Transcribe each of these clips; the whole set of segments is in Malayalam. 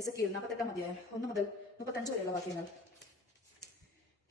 എസെക്കിയേൽ 48-ാം അധ്യായം 1 മുതൽ 35 വരെയുള്ള വാക്യങ്ങൾ.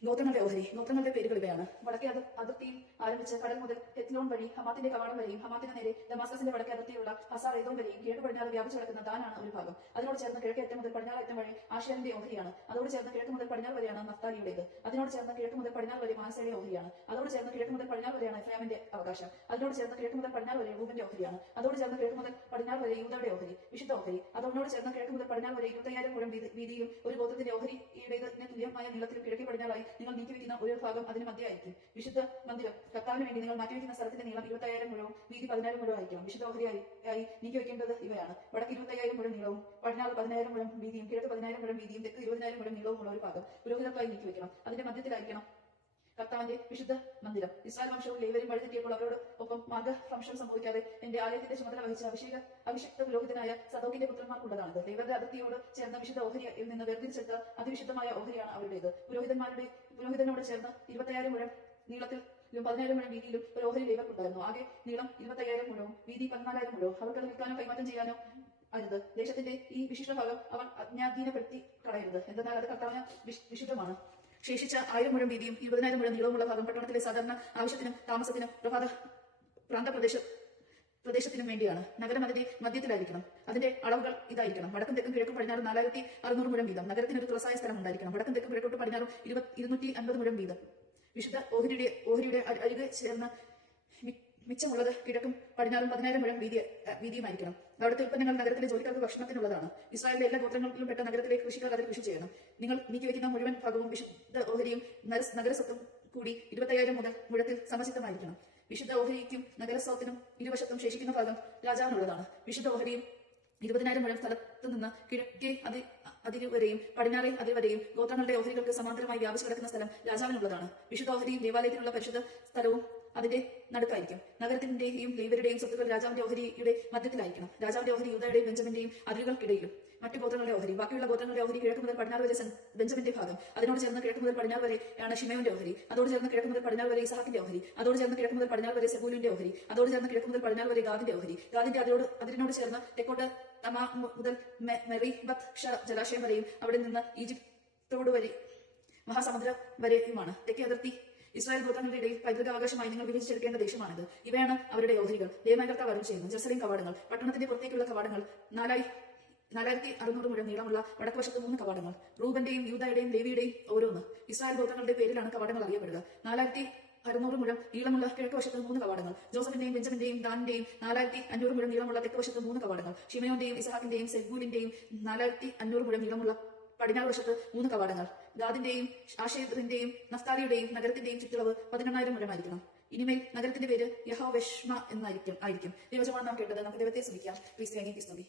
ഗോത്രങ്ങളുടെ ഓഹരി. ഗോത്രങ്ങളുടെ പേരുകൾ ഇവയാണ്. വടക്കേ അതിർത്തിയിൽ ആരംഭിച്ച് കടൽ മുതൽ ഹെത്ലോൺ വഴി ഹമാത്തിന്റെ കവാടം വരെയും ഹമാത്തിന് നേരെ ദമാസ്കസിന്റെ വടക്കേ അതിർത്തിയിലുള്ള ഹസാർ-ഏദോം വരെയും കിഴക്ക് പടിഞ്ഞാറ് വ്യാപിച്ചു കിടക്കുന്ന ദാനാണ് ഒരു ഭാഗം. അതിനോട് ചേർന്ന് കിഴക്കേ അറ്റം മുതൽ പടിഞ്ഞാറ് അറ്റം വഴി ആശേറിന്റെ ഓഹരിയാണ്. അതോട് ചേർന്ന് കിഴക്ക് മുതൽ പടിഞ്ഞാറ് വരെയാണ് നഫ്താലിയുടേത്. അതിനോട് ചേർന്ന് കിഴക്ക് മുതൽ പടിഞ്ഞാറ് വരെ മാനസയുടെ ഓഹരിയാണ്. അതോട് ചേർന്ന് കിഴക്ക് മുതൽ പടിഞ്ഞാറ് വരെയാണ് എഫ്രൈമിന്റെ അവകാശം. അതിനോട് ചേർന്ന് കിഴക്ക് മുതൽ പടിഞ്ഞാറ് വരെ റൂബന്റെ ഓഹരിയാണ്. അതോട് ചേർന്ന് കിഴക്ക് മുതൽ പടിഞ്ഞാറ് വരെ യൂദയുടെ ഓഹരി, വിശുദ്ധ ഓഹരി. അതോട് ചേർന്ന് കിഴക്ക് മുതൽ പടിഞ്ഞാറ് വരെ 25,000 മുഴം വീതിയിലും ഒരു ഗോത്രത്തിന്റെ ഓഹരിയുടേതിന് തുല്യമായ നീളത്തിലും കിഴക്കേ പടിഞ്ഞാറായി നിങ്ങൾ നീക്കിവെക്കുന്ന ഒരു ഭാഗം അതിന് മധ്യമായിരിക്കും. വിശുദ്ധ മന്ദിരം കർത്താവിന് വേണ്ടി നിങ്ങൾ മാറ്റിവെക്കുന്ന സ്ഥലത്തിന്റെ നീളം 25,000 മുഴവും വീതി 14 മുഴം ആയിരിക്കണം. വിശുദ്ധ ഓഹരിയായി നീക്കി വെക്കേണ്ടത് ഇവയാണ്: വടക്ക് 25,000 മുഴം നീളവും പടിഞ്ഞാറ് 10,000 മുഴം വീതിയും കിഴക്ക് 10,000 മുഴം വീതിയും തെക്ക് 20,000 മുഴം നീളവുമുള്ള ഒരു ഭാഗം പുരോഹിതർക്കായി നീക്കി വെക്കണം. അതിന്റെ മധ്യത്തിലായിരിക്കണം കർത്താവിന്റെ വിശുദ്ധ മന്ദിരം. ഇസ്രായേൽ വംശവും ലേവ്യരും വഴിതെറ്റിയപ്പോൾ അവരോട് ഒപ്പം മാർഗഭ്രംശം സംഭവിക്കാതെ എന്റെ ആലയത്തിന്റെ ചുമതല വഹിച്ച അഭിഷിക്ത പുരോഹിതനായ സദോക്കിന്റെ പുത്രന്മാർക്കുള്ളതാണിത്. ലേവ്യരുടെ അതിർത്തിയോട് ചേർന്ന വിശുദ്ധ ഓഹരിയിൽ നിന്ന് വേർതിരിച്ചെടുത്ത അതിവിശുദ്ധമായ ഓഹരിയാണ് അവരുടേത്. പുരോഹിതനോട് ചേർന്ന് 25,000 മുഴം നീളത്തിലും 10,000 മുഴം വീതിയിലും ഒരു ഓഹരി ലേവ്യർക്കുണ്ടായിരുന്നു. ആകെ നീളം 25,000 മുഴവും വീതി 14,000 മുഴവും. അവർക്കത് വിൽക്കാനോ കൈമാറ്റം ചെയ്യാനോ അരുത്. ദേശത്തിന്റെ ഈ വിശിഷ്ട ഭാഗം അവർ അജ്ഞാധീനപ്പെടുത്തി കളയരുത്, എന്തെന്നാൽ അത് കർത്താവിന് വിശുദ്ധമാണ്. ശേഷിച്ച 1000 മുഴം വീതിയും 20,000 മുഴം നീളവുമുള്ള ഭാഗം പട്ടണത്തിലെ സാധാരണ ആവശ്യത്തിനും താമസത്തിനും പ്രദേശത്തിനും വേണ്ടിയാണ്. നഗരം അതിന്റെ മധ്യത്തിലായിരിക്കണം. അതിന്റെ അളവുകൾ ഇതായിരിക്കണം: വടക്കും തെക്കും കിഴക്കും പടിഞ്ഞാറും 4,600 മുഴം വീതം. നഗരത്തിന് ഒരു തുറസായ സ്ഥലം ഉണ്ടായിരിക്കണം. വടക്കും തെക്കും കിഴക്കോട്ട് പടിഞ്ഞാറും 250 മുഴം വീതം. വിശുദ്ധ ഓഹരിയുടെ അരികെ ചേർന്ന് മിച്ചമുള്ളത് കിഴക്കും പടിഞ്ഞാറും 10,000 മുഴം വീതിയുമായിരിക്കണം. അവിടുത്തെ ഉൽപ്പന്നങ്ങൾ നഗരത്തിലെ ജോലിക്കാർക്ക് ഭക്ഷണത്തിനുള്ളതാണ്. ഇസ്രായേലിലെ എല്ലാ ഗോത്രങ്ങളിലും പെട്ട നഗരത്തിലെ കൃഷിക്കാർ അതിൽ കൃഷി ചെയ്യണം. നിങ്ങൾ നീക്കിവെക്കുന്ന മുഴുവൻ ഭാഗവും വിശുദ്ധ ഓഹരിയും നഗരസ്വത്തും കൂടി 25,000 മുഴത്തിൽ സമചിത്തമായിരിക്കണം. വിശുദ്ധ ഓഹരിക്കും നഗരസ്വത്തിനും ഇരുവശത്തും ശേഷിക്കുന്ന ഭാഗം രാജാവിനുള്ളതാണ്. വിശുദ്ധ ഓഹരിയും 20,000 മുഴം സ്ഥലത്ത് നിന്ന് കിഴക്കേ അതിരുവരെയും പടിഞ്ഞാറേ അതിർവരെയും ഗോത്രങ്ങളുടെ ഓഹരികൾക്ക് സമാന്തരമായി വ്യാപിച്ചു കിടക്കുന്ന സ്ഥലം രാജാവിനുള്ളതാണ്. വിശുദ്ധ ഓഹരിയും ദേവാലയത്തിനുള്ള പരിശുദ്ധ സ്ഥലവും അതിന്റെ നടുക്കായിരിക്കും. നഗരത്തിന്റെയും ലേവ്യരുടെയും സ്വത്തുക്കൾ രാജാവിന്റെ ഓഹരിയുടെ മധ്യത്തിലായിരിക്കണം. രാജാവിന്റെ ഓഹരി യൂദയുടെയും ബെഞ്ചമിന്റെയും അതിരുകൾക്കിടയിലും. മറ്റു ഗോത്രങ്ങളുടെ ഓഹരി. ബാക്കിയുള്ള ഗോത്രങ്ങളുടെ ഓഹരി കിഴക്ക് മുതൽ പടിഞ്ഞാറ് വരെ ബെഞ്ചമിന്റെ ഭാഗം. അതിനോട് ചേർന്ന് കിഴക്ക് മുതൽ പടിഞ്ഞാറ് വരെയാണ് ഷിമയോന്റെ ഓഹരി. അതോട് ചേർന്ന് കിഴക്ക് മുതൽ പടിഞ്ഞാറ് വരെ ഇസഹാക്കിന്റെ ഓഹരി. അതോട് ചേർന്ന് കിഴക്ക് മുതൽ പടിഞ്ഞാറ് വരെ സെബൂലിന്റെ ഓഹരി. അതോട് ചേർന്ന് കിഴക്ക് മുതൽ പടിഞ്ഞാറ് വരെ ഗാദിന്റെ ഓഹരി. ഗാദിന്റെ അതിരിനോട് ചേർന്ന് തെക്കോട്ട് തമാ മുതൽ മെറിബത്ത് ജലാശയം വരെയും അവിടെ നിന്ന് ഈജിപ്തോട് വരെ മഹാസമുദ്രം വരെയുമാണ്. തെക്കേ അതിർത്തി ഇസ്രായേൽ ഗോത്രങ്ങളുടെ ഇടയിൽ പൈതൃകാവകാശമായി നിങ്ങൾ വിഭജിച്ചെടുക്കേണ്ട ദേശമാണിത്. ഇവയാണ് അവരുടെ ഓഹരികൾ. ദേവനായകർത്താവ് അരുൾ ചെയ്യുന്നു: ജെറുസലേം കവാടങ്ങൾ. പട്ടണത്തിന്റെ പുറത്തേക്കുള്ള കവാടങ്ങൾ 4,600 മുഴം നീളമുള്ള വടക്കുവശത്ത് 3 കവാടങ്ങൾ. റൂബന്റെയും യൂദയുടെയും ലേവിയുടെയും ഓരോന്ന്. ഇസ്രായേൽ ഗോത്രങ്ങളുടെ പേരിലാണ് കവാടങ്ങൾ അറിയപ്പെടുക. 4,600 മുഴം നീളമുള്ള കിഴക്ക് വശത്ത് 3 കവാടങ്ങൾ. ജോസഫിന്റെയും ബെഞ്ചമിന്റെയും ദാനിന്റെയും 4,500 മുഴം നീളമുള്ള തെക്ക് വശത്ത് 3 കവാടങ്ങൾ. ഷിമയോന്റെയും ഇസഹാക്കിന്റെയും സെബൂലിന്റെയും 4,500 മുഴം നീളമുള്ള പടിഞ്ഞാറ് വശത്ത് 3 കവാടങ്ങൾ. ഗാദിന്റെയും ആശേറിന്റെയും നഫ്താലിയുടെയും നഗരത്തിന്റെയും ചുറ്റളവ് 11,000 മുഴമായിരിക്കണം. ഇനിമേൽ നഗരത്തിന്റെ പേര് യഹോവെഷ്മ എന്നായിരിക്കും. ദൈവജനമാണ് നാം കേട്ടത്. നമുക്ക് ദൈവത്തെ സ്തുതിക്കാം. ക്രിസ്ത്യാനി.